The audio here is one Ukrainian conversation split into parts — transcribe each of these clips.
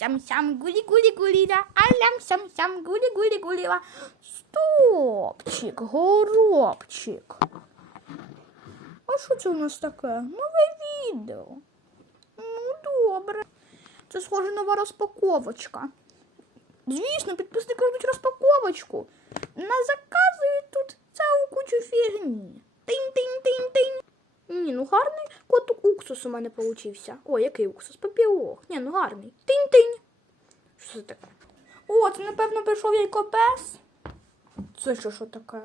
Сям-сям, гулі-гулі-гуліла, алям сям-сям, гулі-гулі-гуліла. Стопчик, горобчик. А що це у нас таке? Нове відео. Ну, добре. Це схоже нова розпаковочка. Звісно, підписники ждуть розпаковочку. Нас заказують тут цілу кучу фігні. Тинь-тинь-тинь-тинь. Ні, ну гарний кот уксус у мене получився. О, який уксус? Папілок. Ні, ну гарний. Тинь-тинь. Що це таке? О, це, напевно, прийшов яйкопес. Це що, що таке?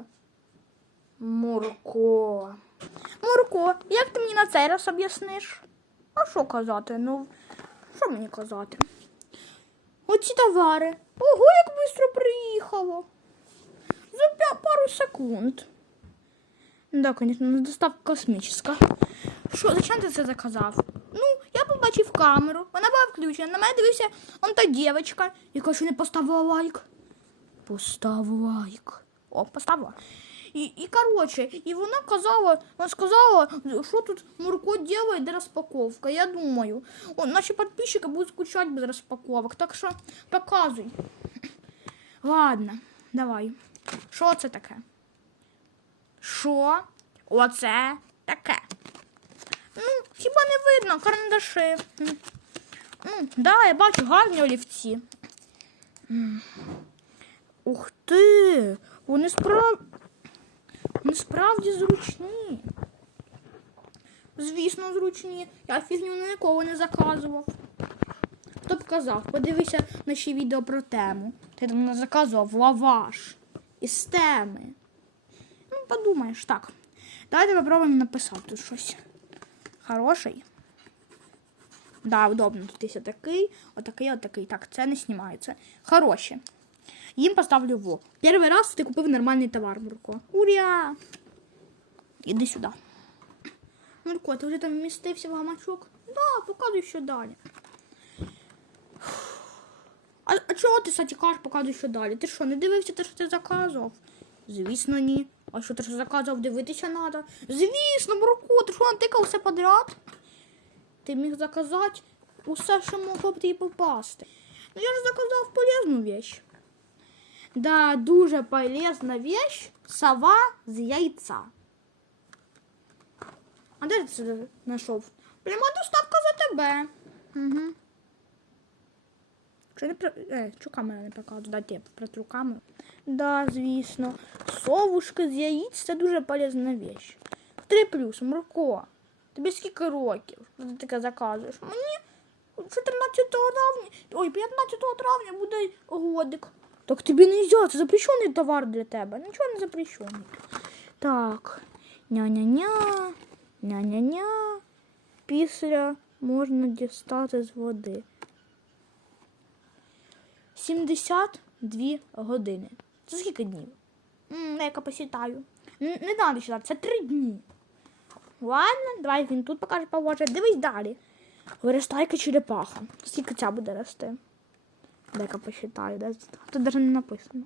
Мурко. Мурко, як ти мені на цей раз об'ясниш? А що казати? Ну, що мені казати? Оці товари. Ого, як швидко приїхало. За пару секунд. Да, конечно, доставка космическая. Що, зачем ти це заказав? Ну, я побачив камеру, вона була включена. На мене дивився он та дівчинка, яка ще не поставила лайк. Постав лайк. О, поставила. І, і коротше, і вона казала, вона сказала, що тут Мурко делает де розпаковка. Я думаю, о, наші підписчики будуть скучати без розпаковок, так що показуй. Ладно, давай. Що це таке? Що? Оце таке. Ну, хіба не видно карандаши. Ну, да, я бачу гарні олівці. Ух ти! Вони справ... Вони справді зручні. Звісно, зручні. Я фігню ніколи не заказував. Хто б казав, подивися наші відео про тему. Ти там не заказував лаваш із теми. Подумаєш, так. Давайте попробуємо написати тут щось. Хороший. Да, удобно. Тут є отакий, отакий, отакий. Так, це не знімається. Хороші. Їм поставлю во. Перший раз ти купив нормальний товар, Мурко. Уря! Іди сюди. Мурко, ти вже там вмістився в гамачок? Да, показуй, що далі. А, а чого ти сатікаш, показуй, що далі? Ти що, не дивився те, що ти заказував? Звісно, ні. А що ти що заказував, дивитися треба? Звісно, Мурко, ти що натикав все подряд? Ти міг заказати усе, що могло б тобі попасти. Ну я ж заказав полезну вещь. Да, дуже полезна вещь сова з яйця. А де ти це знайшов? Пряма доставка за тебе. Угу. Чи не про... Е, що камера не показує? Дайте я протру камеру. Да, звісно. Совушки з яїць це дуже полезна вещь. Три плюс, Мурко. Тобі скільки років? Ти таке заказуєш? Мені 14 травня, ой, 15 травня буде годик. Так тобі не можна, це запрещений товар для тебе. Нічого не запрещений. Так. Ня-ня-ня, ня-ня-ня. Після можна дістати з води. 72 години. Це скільки днів? М, Я посчитаю. Не треба читати, це 3 дні. Ладно, давай він тут покаже повоже. Дивись далі. Виростайка черепаха. Скільки ця буде рости? Дай-ка посчитаю. Де? Тут навіть не написано.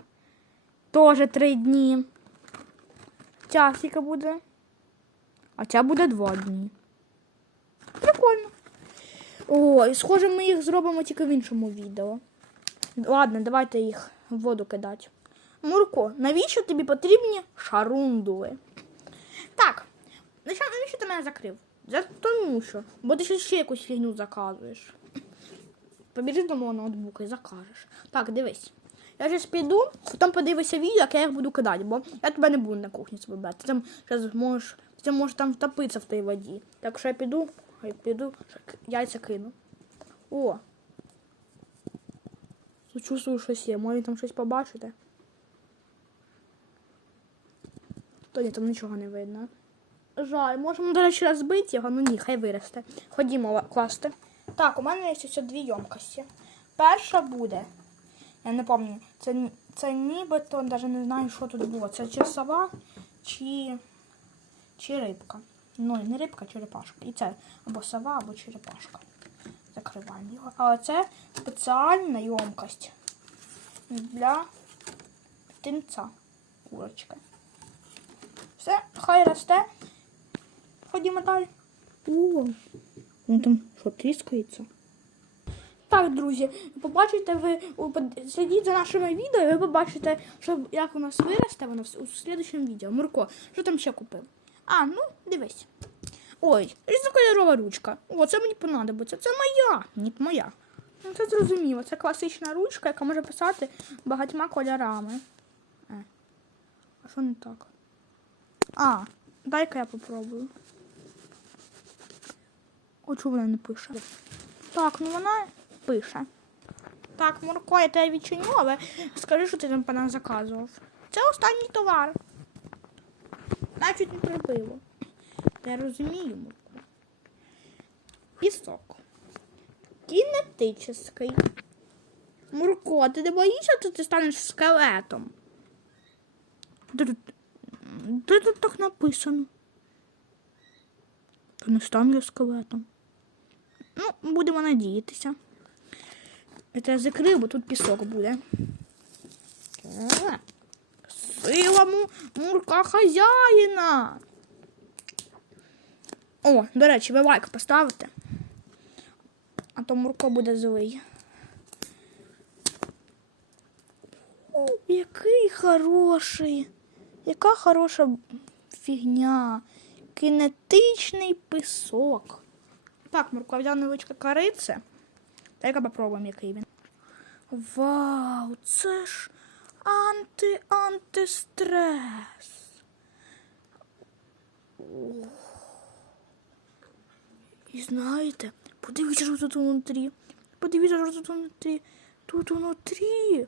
Тоже три дні. Ця скільки буде? А ця буде два дні. Прикольно. Ой, схоже, ми їх зробимо тільки в іншому відео. Ладно, давайте їх в воду кидати. Мурко, навіщо тобі потрібні шарундули? Так, навіщо, навіщо ти мене закрив? За тому що. Бо ти ще, якусь фігню заказуєш. Побіжи до мого ноутбука і закажеш. Так, дивись. Я зараз піду, потім подивися відео, як я їх буду кидати, бо я тебе не буду на кухні збивати. Ти там зараз можеш, ти можеш там втопитися в тій воді. Так що я піду, я піду, яйця кину. О! Чувствую, щось є. Може там щось побачите. То ні, там нічого не видно. Жаль, можемо, до речі, розбити його, ну ні, хай виросте. Ходімо класти. Так, у мене є ось дві ємкості. Перша буде. Я не пам'ятаю, це, це нібито, навіть не знаю, що тут було. Це чи сова, чи, чи рибка. Ну, не рибка, а черепашка. І це або сова, або черепашка. Закриваємо його. А це спеціальна ємкость для птенця курочки. Все, хай росте. Ходімо далі. О, він там що, тріскається? Так, друзі, побачите ви слідіть за нашими відео, і ви побачите, що як у нас виросте воно у слідчому відео. Мурко, що там ще купив? А, ну, дивись. Ой, різнокольорова ручка. О, це мені понадобиться. Це моя. Ні, моя. Ну, це зрозуміло. Це класична ручка, яка може писати багатьма кольорами. Е. А що не так? А, дай-ка я попробую. О, чого вона не пише? Так, ну вона пише. Так, Мурко, я тебе відчиню, але скажи, що ти там по нас заказував. Це останній товар. Навіть не прибило. Я розумію, Мурко. Пісок. Кінетичний. Мурко, ти не боїшся, що ти станеш скелетом? Де тут, де тут так написано? Та не стану я скелетом. Ну, будемо надіятися. Це я закрив, бо тут пісок буде. Сила му, мурка хазяїна. О, до речі, ви лайк поставите. А то Мурко буде злий. О, який хороший. Яка хороша фігня. Кинетичний пісок. Так, Мурко, взяв невеличке корице. Дай-ка попробуємо, який він. Вау, це ж анти-антистрес. І знаєте, подивіться, що тут внутрі. Подивіться, що тут внутрі. Тут внутрі.